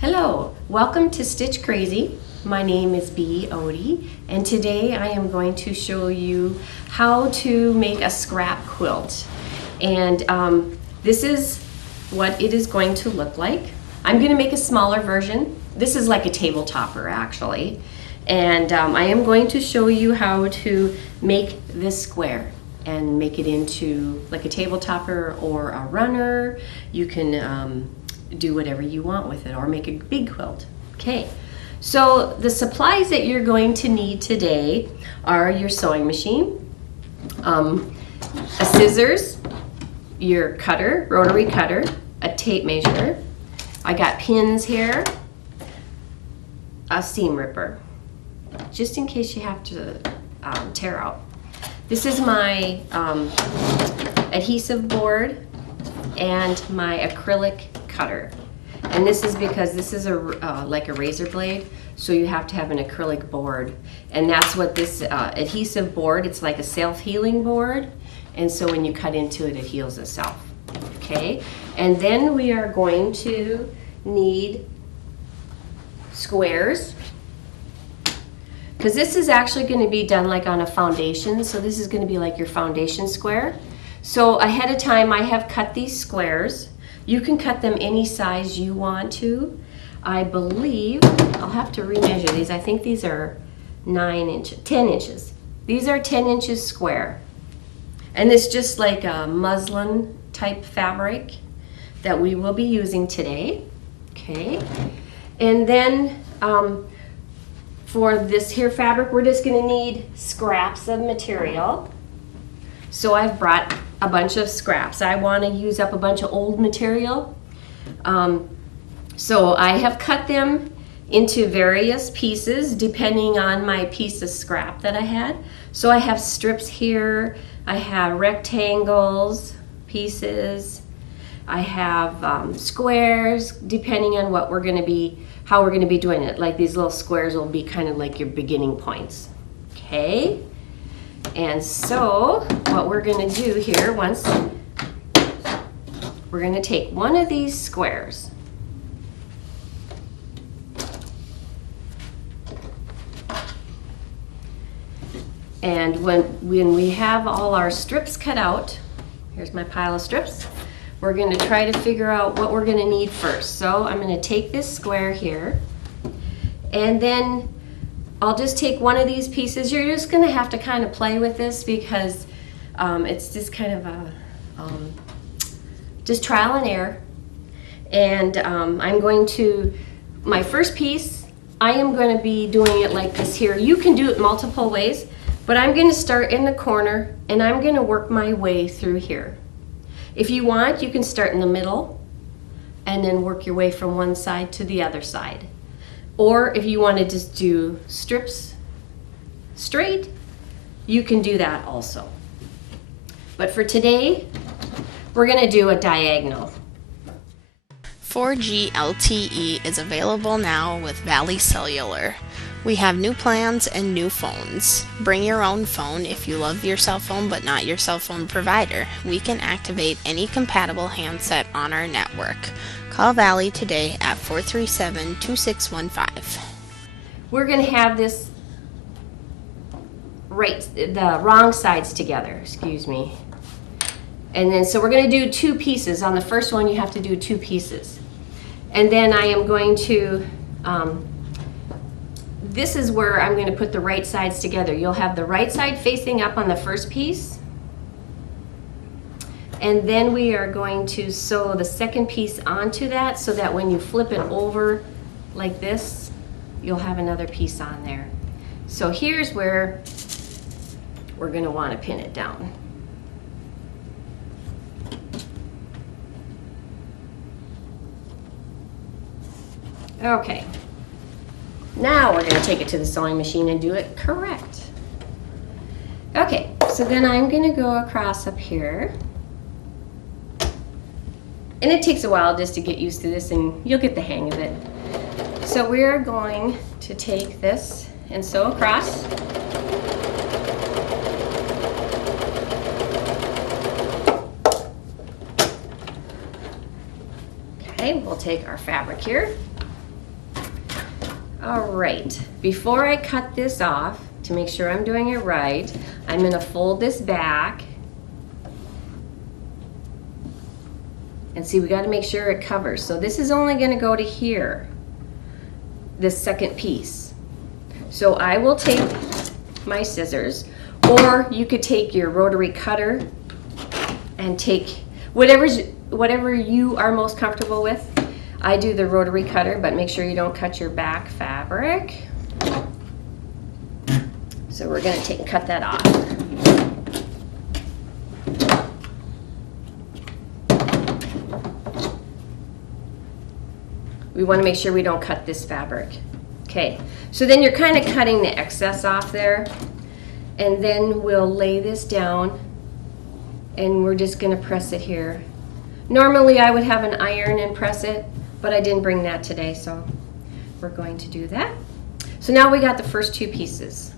Hello, welcome to Stitch Crazy. My name is Bee Odie, and today I am going to show you how to make a scrap quilt. And this is what it is going to look like. I'm going to make a smaller version. This is like a table topper actually. And I am going to show you how to make this square and make it into like a table topper or a runner. You can do whatever you want with it or make a big quilt. Okay, so the supplies that you're going to need today are your sewing machine, a scissors, your cutter, rotary cutter, a tape measure. I got pins here, a seam ripper, just in case you have to tear out. This is my adhesive board and my acrylic cutter. And this is because this is like a razor blade, so you have to have an acrylic board. And that's what this adhesive board, it's like a self-healing board. And so when you cut into it, it heals itself. Okay, and then we are going to need squares, because this is actually going to be done like on a foundation. So this is going to be like your foundation square. So ahead of time I have cut these squares. You can cut them any size you want to. I believe, I'll have to remeasure these. I think these are 10 inches. These are 10 inches square. And it's just like a muslin type fabric that we will be using today. Okay. And then for this here fabric, we're just gonna need scraps of material. So I've brought a bunch of scraps. I wanna use up a bunch of old material. So I have cut them into various pieces depending on my piece of scrap that I had. So I have strips here, I have rectangles, pieces, I have squares, depending on what we're gonna be, how we're gonna be doing it. Like these little squares will be kind of like your beginning points. Okay, and so what we're gonna do here, we're gonna take one of these squares, and when we have all our strips cut out, here's my pile of strips, we're going to try to figure out what we're going to need first. So I'm going to take this square here, and then I'll just take one of these pieces. You're just going to have to kind of play with this because it's just kind of a just trial and error. And I'm going to, my first piece, I am going to be doing it like this here. You can do it multiple ways, but I'm going to start in the corner and I'm going to work my way through here. If you want, you can start in the middle and then work your way from one side to the other side. Or if you want to just do strips straight, you can do that also. But for today, we're going to do a diagonal. 4G LTE is available now with Valley Cellular. We have new plans and new phones. Bring your own phone if you love your cell phone but not your cell phone provider. We can activate any compatible handset on our network. Call Valley today at 437-2615. We're going to have this the wrong sides together, excuse me. And then so we're going to do two pieces. On the first one you have to do two pieces. And then I am going to this is where I'm going to put the right sides together. You'll have the right side facing up on the first piece. And then we are going to sew the second piece onto that so that when you flip it over like this, you'll have another piece on there. So here's where we're going to want to pin it down. Okay. Now we're going to take it to the sewing machine and do it correct. Okay, so then I'm going to go across up here. And it takes a while just to get used to this and you'll get the hang of it. So we're going to take this and sew across. Okay, we'll take our fabric here. All right, before I cut this off, to make sure I'm doing it right, I'm gonna fold this back. And see, we gotta make sure it covers. So this is only gonna go to here, this second piece. So I will take my scissors, or you could take your rotary cutter and take whatever you are most comfortable with. I do the rotary cutter, but make sure you don't cut your back fabric. So we're gonna cut that off. We wanna make sure we don't cut this fabric. Okay, so then you're kind of cutting the excess off there, and then we'll lay this down and we're just gonna press it here. Normally I would have an iron and press it, but I didn't bring that today, so we're going to do that. So now we got the first two pieces.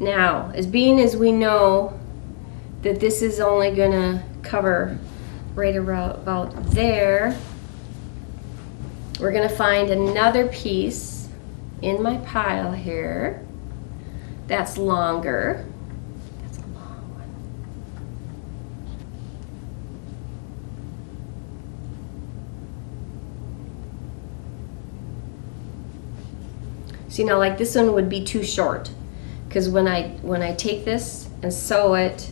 Now, as we know that this is only gonna cover right around about there, we're gonna find another piece in my pile here that's longer. That's a long one. See, now like this one would be too short, because when I take this and sew it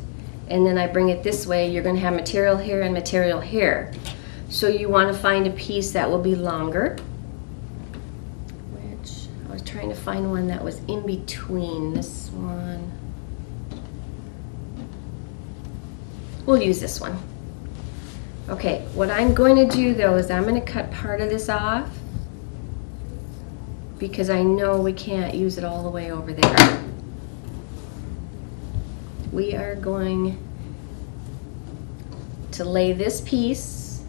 and then I bring it this way, you're going to have material here and material here. So you want to find a piece that will be longer, which I was trying to find one that was in between this one. We'll use this one. Okay, what I'm going to do though is I'm going to cut part of this off, because I know we can't use it all the way over there. We are going to lay this piece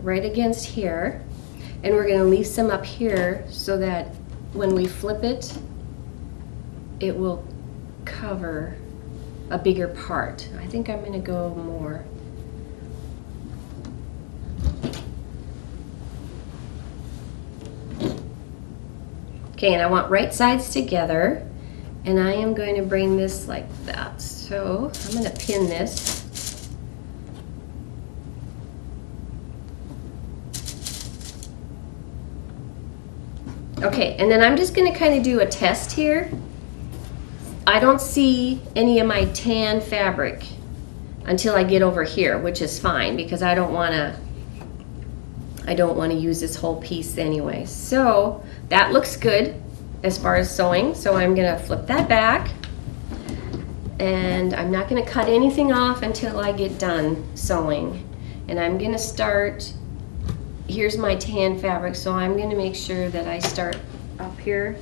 right against here, and we're going to leave some up here so that when we flip it, it will cover a bigger part. I think I'm going to go more. Okay, and I want right sides together, and I am going to bring this like that. So I'm going to pin this. Okay, and then I'm just going to kind of do a test here. I don't see any of my tan fabric until I get over here, which is fine because I don't want to use this whole piece anyway. So that looks good as far as sewing. So I'm going to flip that back, and I'm not going to cut anything off until I get done sewing. And I'm going to start, here's my tan fabric, so I'm going to make sure that I start up here.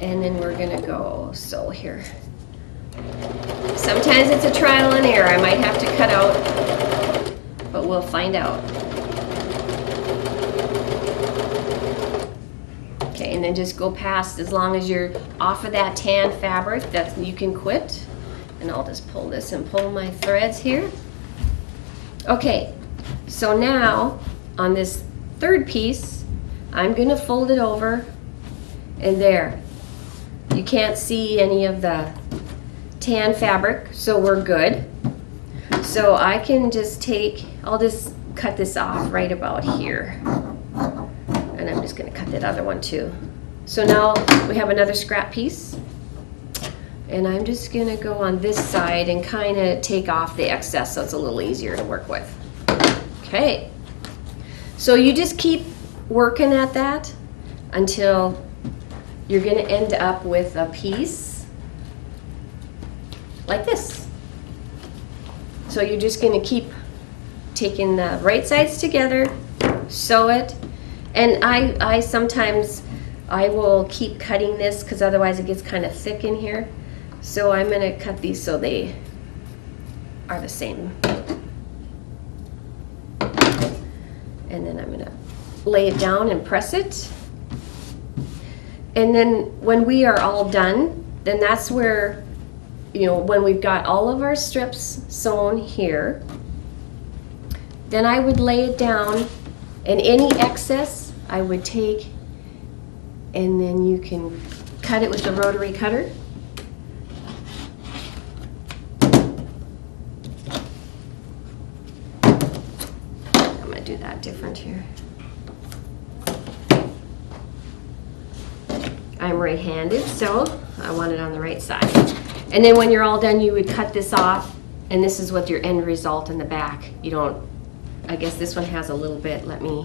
And then we're gonna go sew here. Sometimes it's a trial and error. I might have to cut out, but we'll find out. Okay, and then just go past, as long as you're off of that tan fabric, that you can quit. And I'll just pull this and pull my threads here. Okay, so now on this third piece, I'm gonna fold it over, and there. You can't see any of the tan fabric, so we're good. So I can just I'll just cut this off right about here. And I'm just gonna cut that other one too. So now we have another scrap piece. And I'm just gonna go on this side and kind of take off the excess so it's a little easier to work with. Okay. So you just keep working at that until you're going to end up with a piece like this. So you're just going to keep taking the right sides together, sew it, and I sometimes I will keep cutting this because otherwise it gets kind of thick in here. So I'm going to cut these so they are the same. And then I'm going to lay it down and press it. And then when we are all done, then that's where, you know, when we've got all of our strips sewn here, then I would lay it down, and any excess I would take, and then you can cut it with the rotary cutter. I'm gonna do that different here. I'm right-handed, so I want it on the right side. And then when you're all done, you would cut this off, and this is what your end result in the back. You don't, I guess this one has a little bit. Let me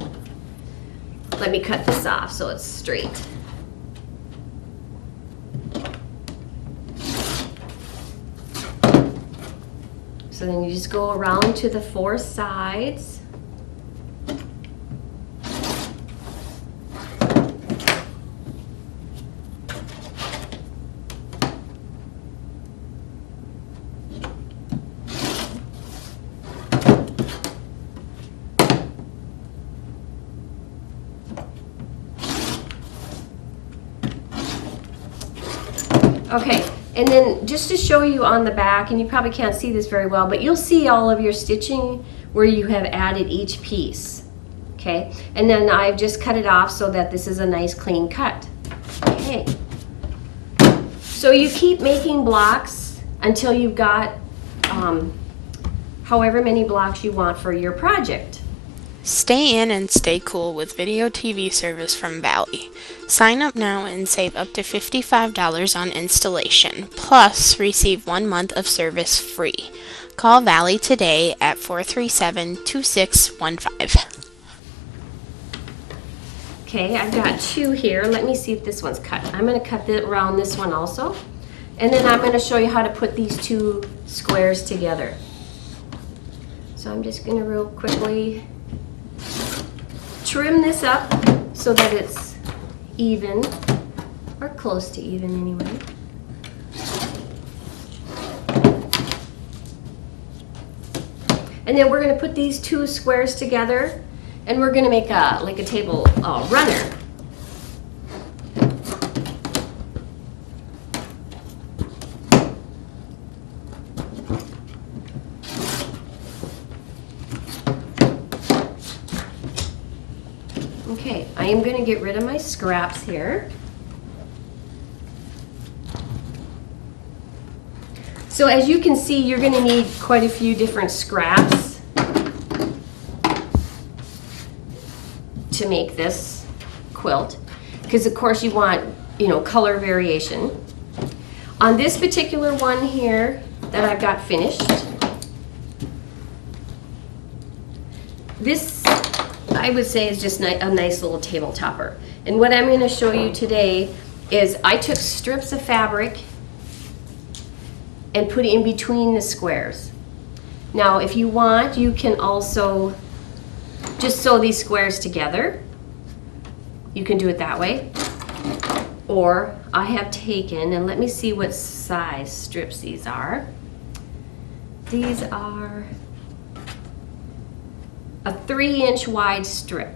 cut this off so it's straight. So then you just go around to the 4 sides. Okay, and then just to show you on the back, and you probably can't see this very well, but you'll see all of your stitching where you have added each piece, okay? And then I've just cut it off so that this is a nice clean cut, okay? So you keep making blocks until you've got however many blocks you want for your project. Stay in and stay cool with video TV service from Valley. Sign up now and save up to $55 on installation, plus receive 1 month of service free. Call Valley today at 437-2615. Okay, I've got 2 here. Let me see if this one's cut. I'm going to cut it around this one also. And then I'm going to show you how to put these 2 squares together. So I'm just going to real quickly trim this up so that it's even, or close to even anyway. And then we're going to put these 2 squares together, and we're going to make a like a table runner. Okay, I am going to get rid of my scraps here. So as you can see, you're going to need quite a few different scraps to make this quilt, because of course you want, you know, color variation. On this particular one here that I've got finished, this I would say is just a nice little table topper. And what I'm going to show you today is I took strips of fabric and put it in between the squares. Now if you want, you can also just sew these squares together. You can do it that way. Or I have taken, and let me see what size strips these are. These are a 3-inch wide strip,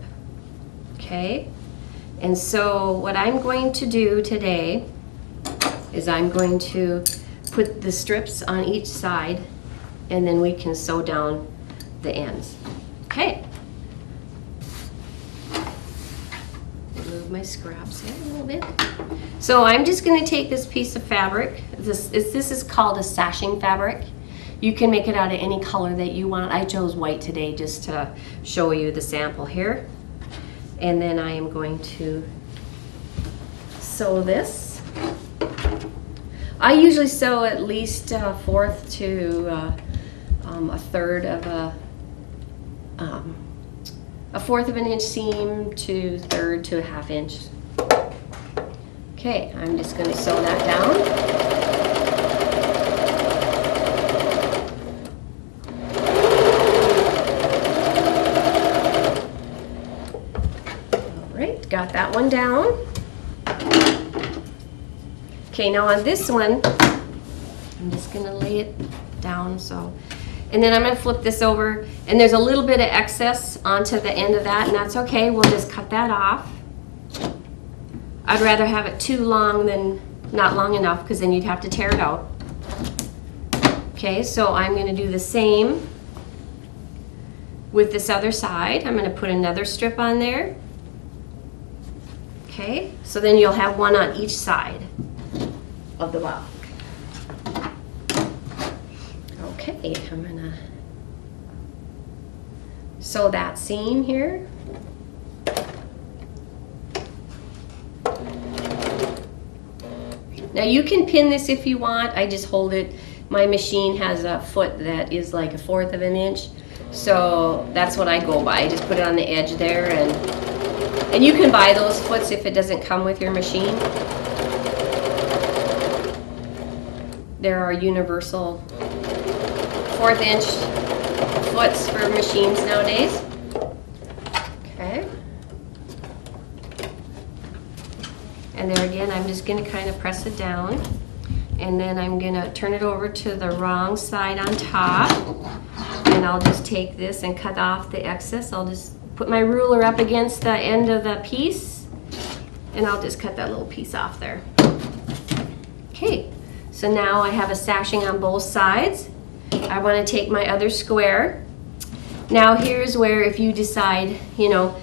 okay? And so what I'm going to do today is I'm going to put the strips on each side, and then we can sew down the ends. Okay. Move my scraps here a little bit. So I'm just going to take this piece of fabric. This is called a sashing fabric. You can make it out of any color that you want. I chose white today just to show you the sample here. And then I am going to sew this. I usually sew at least a 1/4 to a 1/3 of a 1/4 of an inch seam to 1/3 to a 1/2 inch. Okay, I'm just going to sew that down. Got that one down. Okay, now on this one, I'm just gonna lay it down so, and then I'm gonna flip this over, and there's a little bit of excess onto the end of that, and that's okay, we'll just cut that off. I'd rather have it too long than not long enough, because then you'd have to tear it out. Okay, so I'm going to do the same with this other side. I'm going to put another strip on there. Okay, so then you'll have one on each side of the block. Okay, I'm going to sew that seam here. Now you can pin this if you want. I just hold it. My machine has a foot that is like 1/4 of an inch. So that's what I go by. I just put it on the edge there, and you can buy those foots if it doesn't come with your machine. There are universal 1/4 inch foots for machines nowadays. Okay. And there again, I'm just going to kind of press it down, and then I'm going to turn it over to the wrong side on top, and I'll just take this and cut off the excess. I'll just put my ruler up against the end of the piece, and I'll just cut that little piece off there. Okay, so now I have a sashing on both sides. I want to take my other square. Now here's where, if you decide, you know,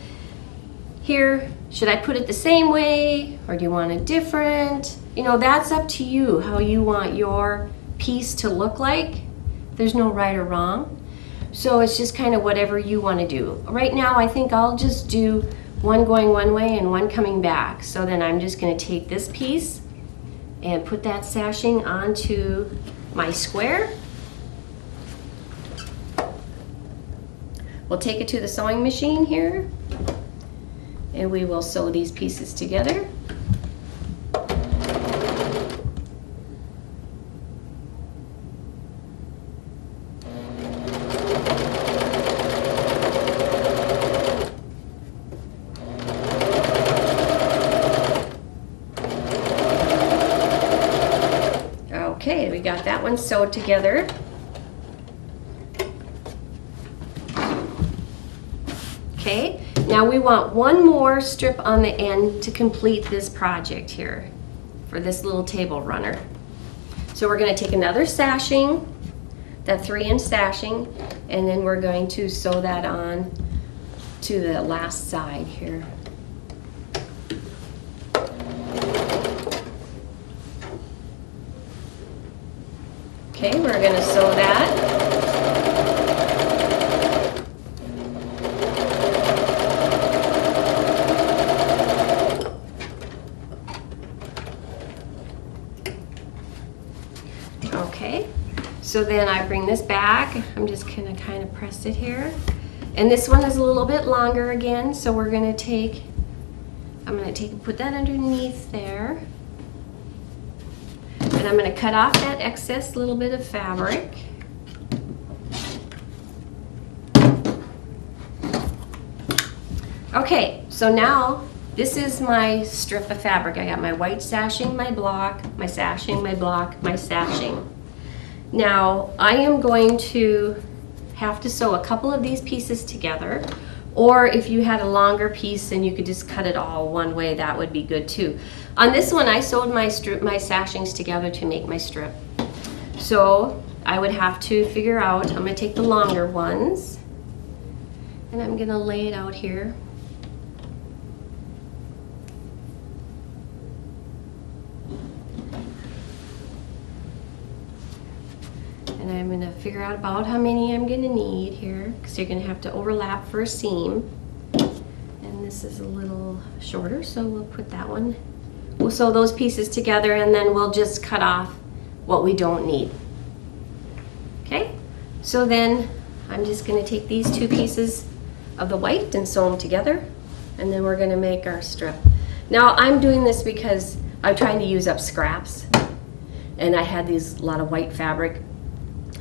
here, should I put it the same way, or do you want it different? You know, that's up to you, how you want your piece to look like. There's no right or wrong. So it's just kind of whatever you want to do. Right now, I think I'll just do one going one way and one coming back. So then I'm just going to take this piece and put that sashing onto my square. We'll take it to the sewing machine here, and we will sew these pieces together. Okay, we got that one sewed together. Okay, now we want one more strip on the end to complete this project here for this little table runner. So we're going to take another sashing, that 3-inch sashing, and then we're going to sew that on to the last side here. Okay, we're going to sew that. Okay, so then I bring this back. I'm just gonna kind of press it here. And this one is a little bit longer again, so we're gonna take, I'm gonna take and put that underneath there. And I'm gonna cut off that excess little bit of fabric. Okay, so now this is my strip of fabric. I got my white sashing, my block, my sashing, my block, my sashing. Now I am going to have to sew a couple of these pieces together, or if you had a longer piece and you could just cut it all one way, that would be good too. On this one, I sewed my sashings together to make my strip. So I would have to figure out, I'm gonna take the longer ones and I'm gonna lay it out here. And I'm going to figure out about how many I'm going to need here, because you're going to have to overlap for a seam. And this is a little shorter, so we'll put that one. We'll sew those pieces together, and then we'll just cut off what we don't need. Okay, so then I'm just going to take these two pieces of the white and sew them together, and then we're going to make our strip. Now I'm doing this because I'm trying to use up scraps, and I had a lot of white fabric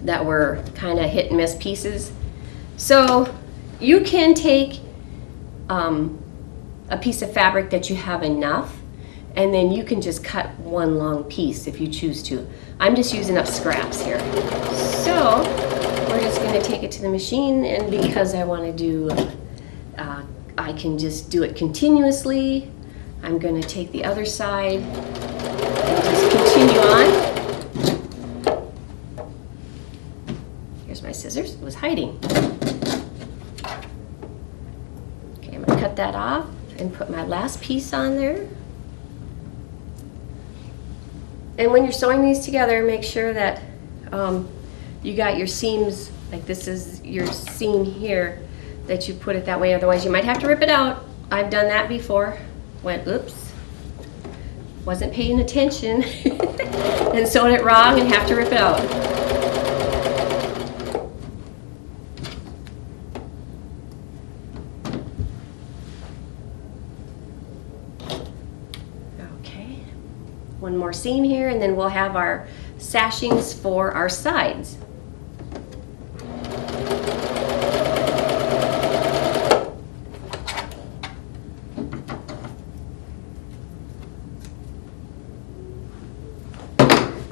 that were kind of hit and miss pieces. So you can take a piece of fabric that you have enough, and then you can just cut one long piece if you choose to. I'm just using up scraps here. So we're just going to take it to the machine, and because I want to do, I can just do it continuously, I'm going to take the other side and just continue on. Here's my scissors. It was hiding. Okay, I'm going to cut that off and put my last piece on there. And when you're sewing these together, make sure that you got your seams, like this is your seam here, that you put it that way. Otherwise you might have to rip it out. I've done that before. Went, oops, wasn't paying attention and sewed it wrong and have to rip it out. Okay, one more seam here, and then we'll have our sashings for our sides.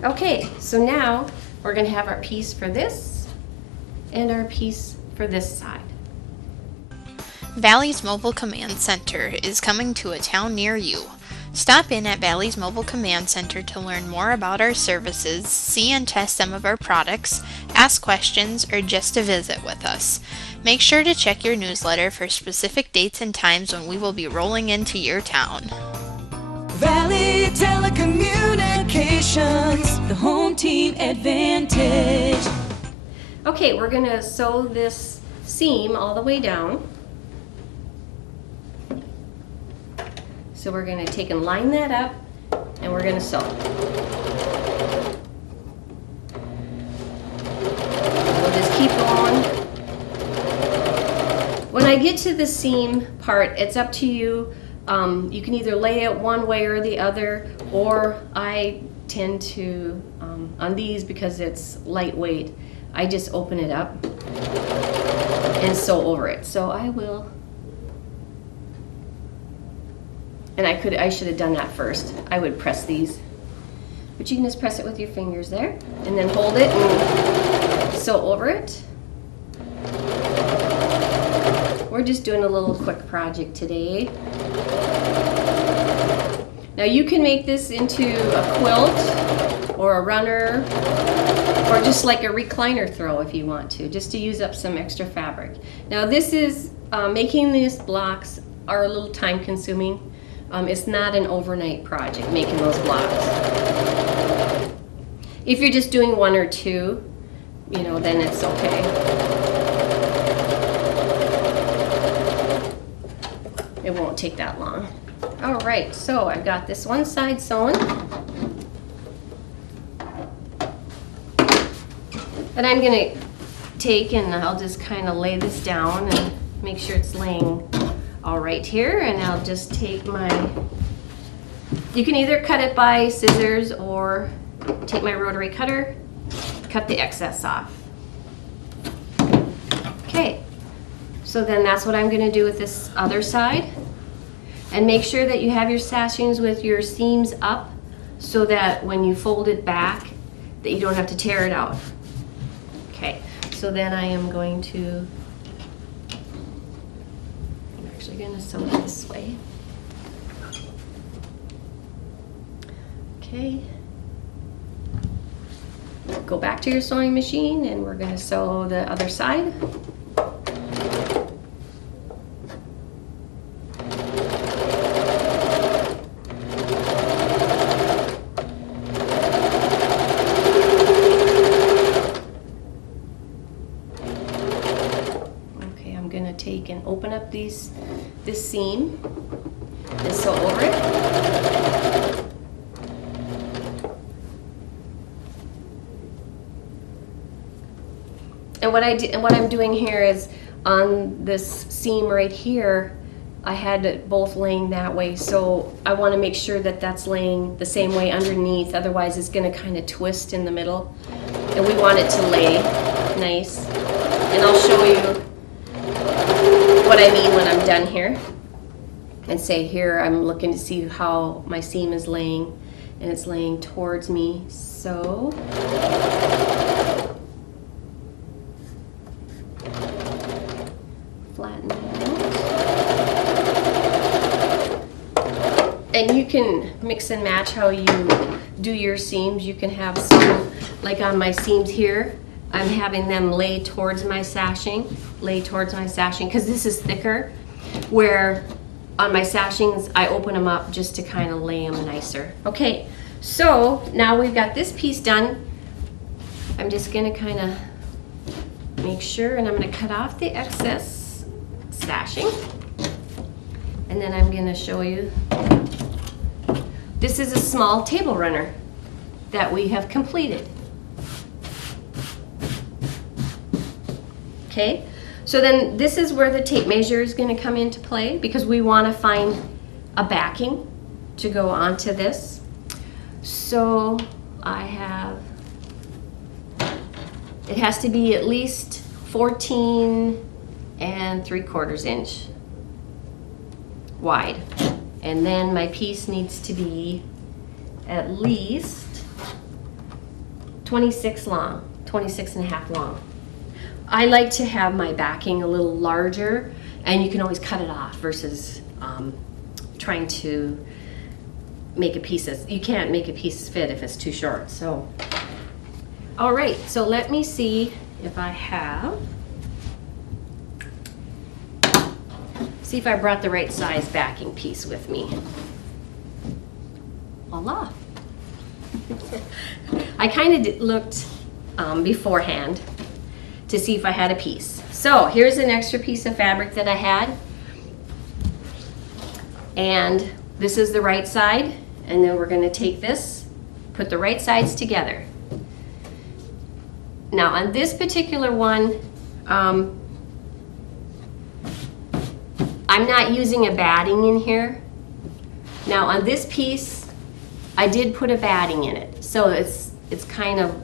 Okay, so now we're going to have our piece for this and our piece for this side. Valley's Mobile Command Center is coming to a town near you. Stop in at Valley's Mobile Command Center to learn more about our services, see and test some of our products, ask questions, or just to visit with us. Make sure to check your newsletter for specific dates and times when we will be rolling into your town. Valley Telecommunications, the home team advantage. Okay, we're going to sew this seam all the way down. So we're going to take and line that up, and we're going to sew. We'll just keep going. When I get to the seam part, it's up to you. You can either lay it one way or the other, or I tend to, on these, because it's lightweight, I just open it up and sew over it. So I will, and I should have done that first. I would press these, but you can just press it with your fingers there, and then hold it and sew over it. We're just doing a little quick project today. Now you can make this into a quilt or a runner or just like a recliner throw if you want to, just to use up some extra fabric. Now this is, making these blocks are a little time consuming. It's not an overnight project making those blocks. If you're just doing one or two, you know, then it's okay. It won't take that long. All right, so I've got this one side sewn. And I'm gonna take and I'll just kind of lay this down and make sure it's laying all right here. And I'll just take my, you can either cut it by scissors or take my rotary cutter, cut the excess off. Okay, so then that's what I'm gonna do with this other side. And make sure that you have your sashings with your seams up so that when you fold it back, that you don't have to tear it out. Okay, so then I am going to, I'm actually going to sew it this way. Okay. Go back to your sewing machine and we're going to sew the other side. Take and open up this seam and sew over it. And what I'm doing here is on this seam right here, I had it both laying that way, so I want to make sure that that's laying the same way underneath, otherwise it's going to kind of twist in the middle, and we want it to lay nice. And I'll show you what I mean when I'm done here, and say here I'm looking to see how my seam is laying, and it's laying towards me, so flatten it out. And you can mix and match how you do your seams. You can have some, like on my seams here, I'm having them lay towards my sashing, because this is thicker, where on my sashings, I open them up just to kind of lay them nicer. Okay, so now we've got this piece done. I'm just gonna kind of make sure, and I'm gonna cut off the excess sashing. And then I'm gonna show you, this is a small table runner that we have completed. Okay, so then this is where the tape measure is gonna come into play, because we wanna find a backing to go onto this. So I have, it has to be at least 14 3/4 inch wide. And then my piece needs to be at least 26 long, 26 and a half long. I like to have my backing a little larger, and you can always cut it off versus trying to make a piece, you can't make a piece fit if it's too short. So, all right, so let me see if I have, see if I brought the right size backing piece with me. Voila. I kind of looked beforehand to see if I had a piece. So here's an extra piece of fabric that I had. And this is the right side. And then we're gonna take this, put the right sides together. Now on this particular one, I'm not using a batting in here. Now on this piece, I did put a batting in it. So it's kind of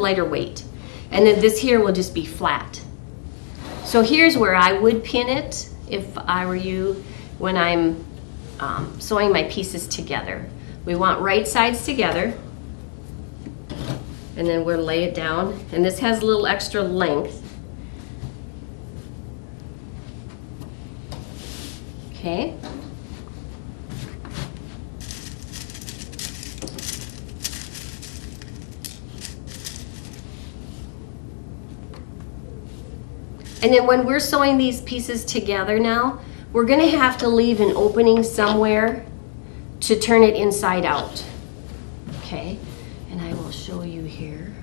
lighter weight. And then this here will just be flat. So here's where I would pin it if I were you when I'm sewing my pieces together. We want right sides together, and then we'll lay it down. And this has a little extra length. Okay. And then when we're sewing these pieces together now, we're gonna have to leave an opening somewhere to turn it inside out. Okay, and I will show you here.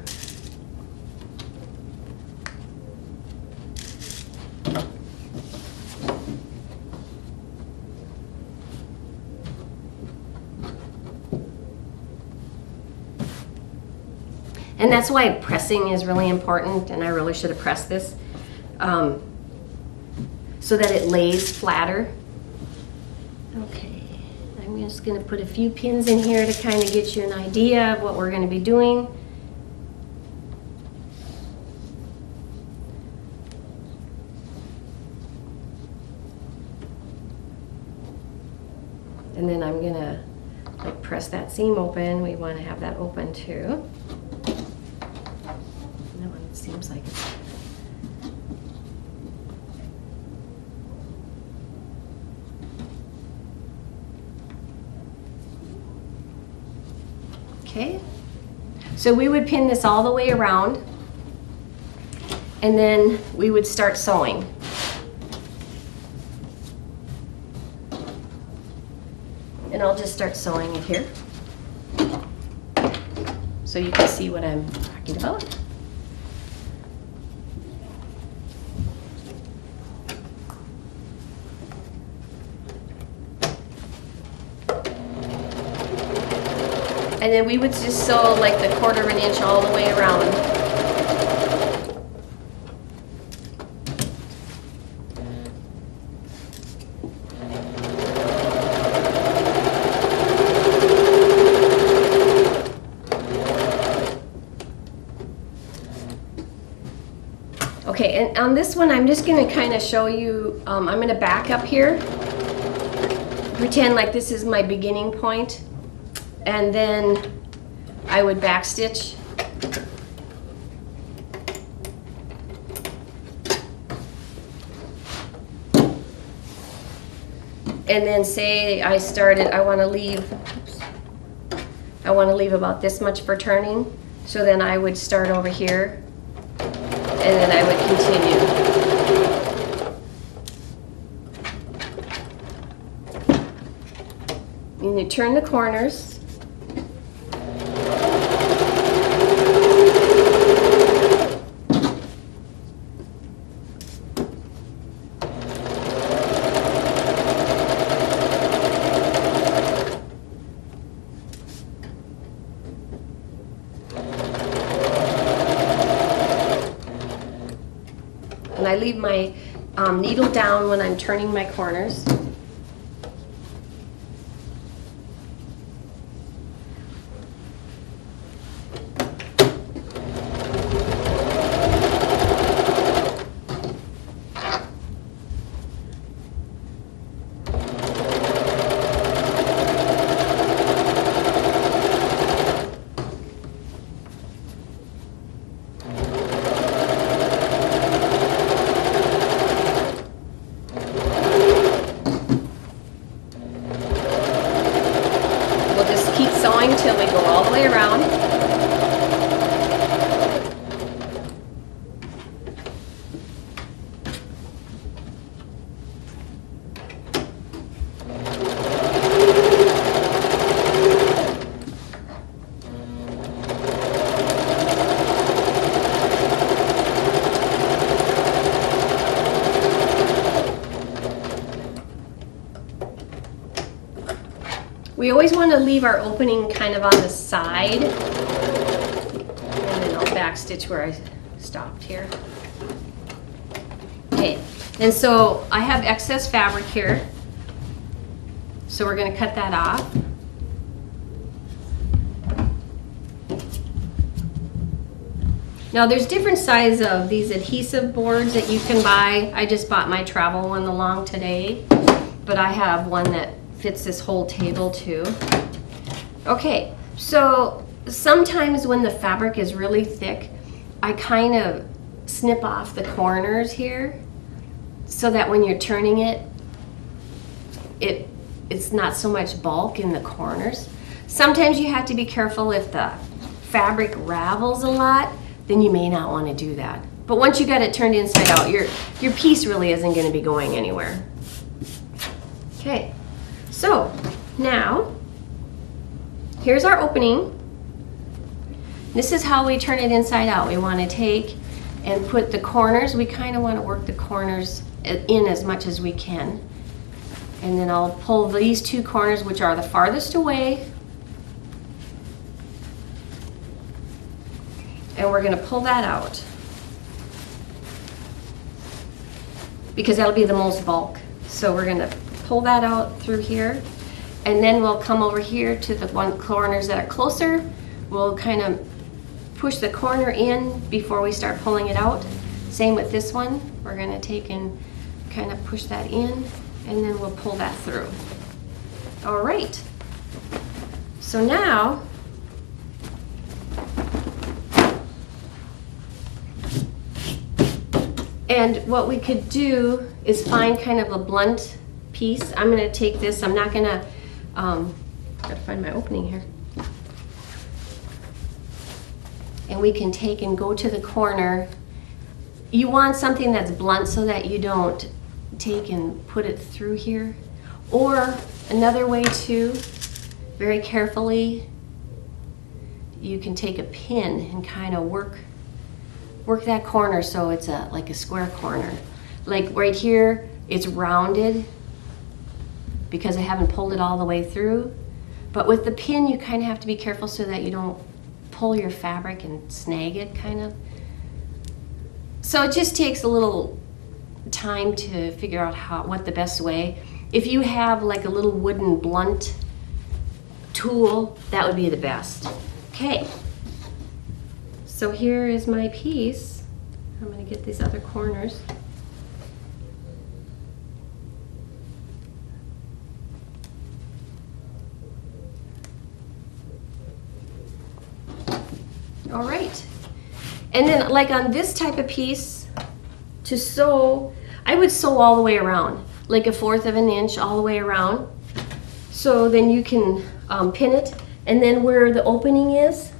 And that's why pressing is really important, and I really should have pressed this. So that it lays flatter. Okay, I'm just going to put a few pins in here to kind of get you an idea of what we're going to be doing. And then I'm going to press that seam open. We want to have that open too. That one seems like it's okay, so we would pin this all the way around, and then we would start sewing. And I'll just start sewing it here so you can see what I'm talking about. And then we would just sew like the 1/4 inch all the way around. Okay, and on this one, I'm just gonna kind of show you, I'm gonna back up here, pretend like this is my beginning point. And then I would backstitch. And then say I started, I want to leave about this much for turning. So then I would start over here, and then I would continue. And you turn the corners. And I leave my needle down when I'm turning my corners. Keep sewing till we go all the way around. We always want to leave our opening kind of on the side, and then I'll back stitch where I stopped here. Okay, and so I have excess fabric here, so we're going to cut that off. Now there's different sizes of these adhesive boards that you can buy. I just bought my travel one along today, but I have one that fits this whole table too. Okay, so sometimes when the fabric is really thick, I kind of snip off the corners here so that when you're turning it, it's not so much bulk in the corners. Sometimes you have to be careful if the fabric ravels a lot, then you may not want to do that. But once you got it turned inside out, your piece really isn't going to be going anywhere. Okay. So now, here's our opening. This is how we turn it inside out. We want to take and put the corners. We kind of want to work the corners in as much as we can. And then I'll pull these two corners, which are the farthest away. And we're going to pull that out, because that'll be the most bulk. So we're going to pull that out through here, and then we'll come over here to the corners that are closer. We'll kind of push the corner in before we start pulling it out. Same with this one. We're going to take and kind of push that in, and then we'll pull that through. All right. So now and what we could do is find kind of a blunt piece. I'm going to take this. I'm not going to, gotta find my opening here. And we can take and go to the corner. You want something that's blunt so that you don't take and put it through here. Or another way too, very carefully, you can take a pin and kind of work that corner so it's like a square corner. Like right here, it's rounded because I haven't pulled it all the way through. But with the pin, you kind of have to be careful so that you don't pull your fabric and snag it, kind of. So it just takes a little time to figure out what the best way. If you have like a little wooden blunt tool, that would be the best. Okay, so here is my piece. I'm going to get these other corners. All right, and then like on this type of piece, to sew, I would sew all the way around. like 1/4 of an inch all the way around. So then you can pin it, and then where the opening is,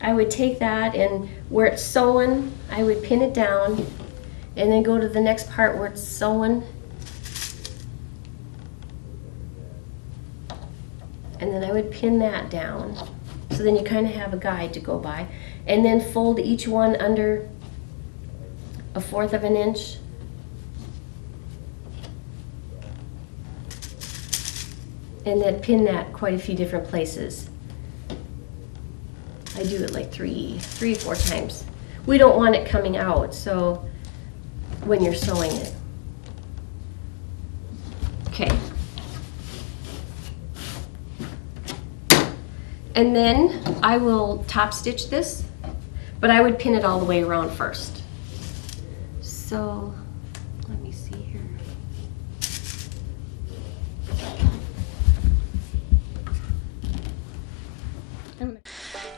I would take that, and where it's sewn, I would pin it down, and then go to the next part where it's sewn, and then I would pin that down. So then you kind of have a guide to go by, and then fold each one under 1/4 of an inch. And then pin that quite a few different places. I do it like three or 4 times. We don't want it coming out, so when you're sewing it. Okay. And then I will top stitch this, but I would pin it all the way around first. So let me see here.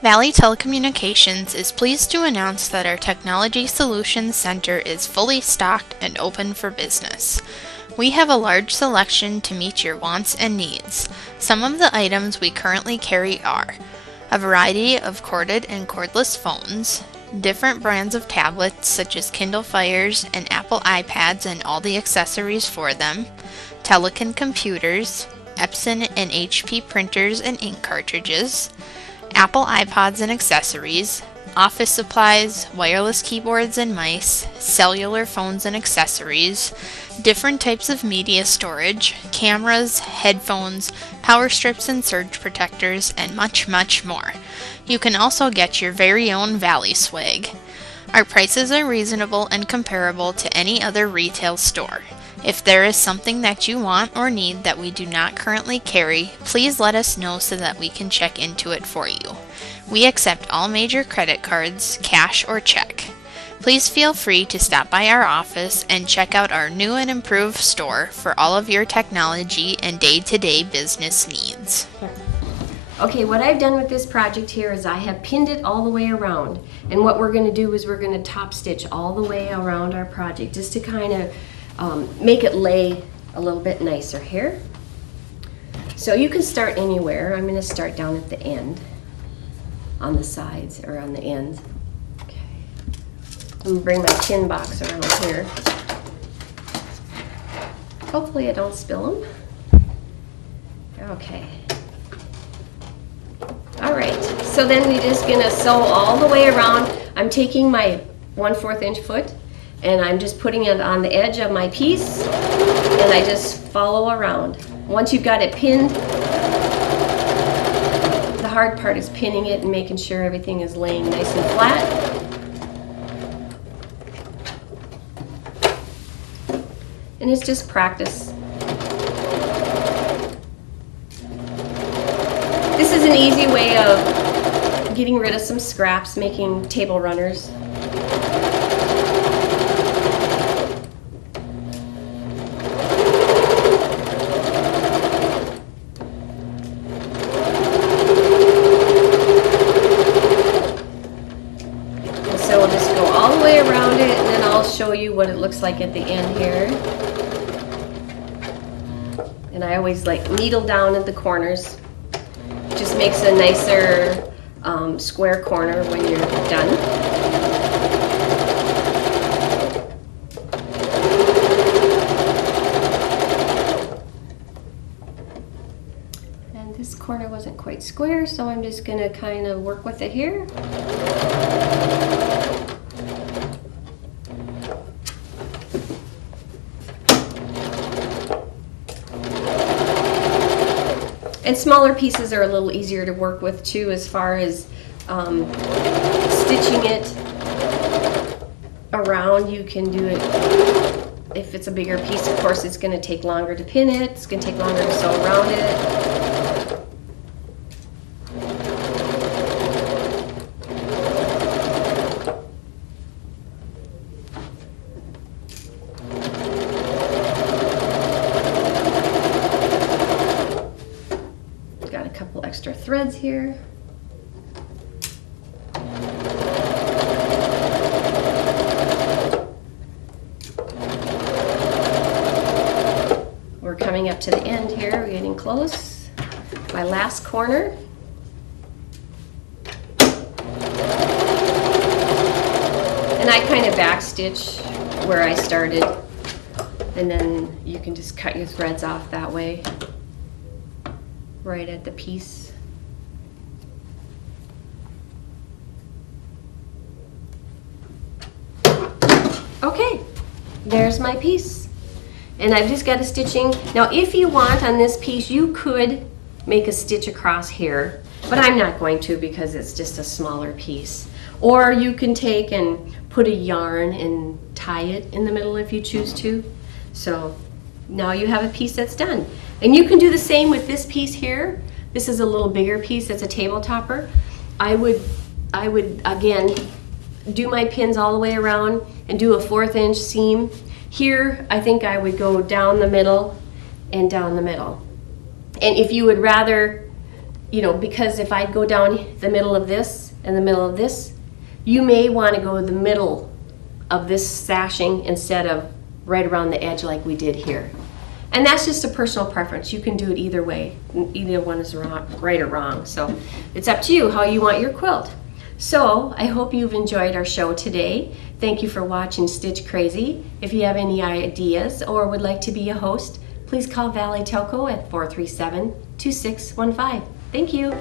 Valley Telecommunications is pleased to announce that our Technology Solutions Center is fully stocked and open for business. We have a large selection to meet your wants and needs. Some of the items we currently carry are a variety of corded and cordless phones, different brands of tablets such as Kindle Fires and Apple iPads and all the accessories for them, Telekin computers, Epson and HP printers and ink cartridges, Apple iPods and accessories, office supplies, wireless keyboards and mice, cellular phones and accessories, different types of media storage, cameras, headphones, power strips and surge protectors, and much, much more. You can also get your very own Valley swag. Our prices are reasonable and comparable to any other retail store. If there is something that you want or need that we do not currently carry, please let us know so that we can check into it for you. We accept all major credit cards, cash or check. Please feel free to stop by our office and check out our new and improved store for all of your technology and day-to-day business needs. Okay, what I've done with this project here is I have pinned it all the way around. And what we're going to do is we're going to top stitch all the way around our project just to kind of make it lay a little bit nicer here. So you can start anywhere. I'm going to start down at the end, on the sides or on the ends. Okay. I'm going to bring my tin box around here. Hopefully I don't spill them. Okay. All right, so then we're just going to sew all the way around. I'm taking my 1/4 inch foot, and I'm just putting it on the edge of my piece, and I just follow around. Once you've got it pinned, the hard part is pinning it and making sure everything is laying nice and flat. And it's just practice. This is an easy way of getting rid of some scraps, making table runners. So we'll just go all the way around it, and then I'll show you what it looks like at the end here. And I always like needle down at the corners. Just makes a nicer square corner when you're done. And this corner wasn't quite square, so I'm just going to kind of work with it here. And smaller pieces are a little easier to work with too, as far as stitching it around. You can do it, if it's a bigger piece, of course it's going to take longer to pin it, it's going to take longer to sew around it. Extra threads here. And, 'cause I don't want to up to the end here. We're getting close. My last corner. And I kind of backstitch where I started, and then you can just cut your threads off that way, right at the piece. Okay, there's my piece. And I've just got a stitching. Now if you want on this piece, you could make a stitch across here, but I'm not going to because it's just a smaller piece. Or you can take and put a yarn and tie it in the middle if you choose to. So now you have a piece that's done. And you can do the same with this piece here. This is a little bigger piece, it's a table topper. I would again do my pins all the way around and do a 1/4 inch seam. Here I think I would go down the middle and down the middle. And if you would rather, you know, because if I go down the middle of this and the middle of this, you may want to go the middle of this sashing instead of right around the edge like we did here. And that's just a personal preference. You can do it either way. Either one is wrong, right or wrong. So it's up to you how you want your quilt. So I hope you've enjoyed our show today. Thank you for watching Stitch Crazy. If you have any ideas or would like to be a host, please call Valley Telco at 437-2615. Thank you.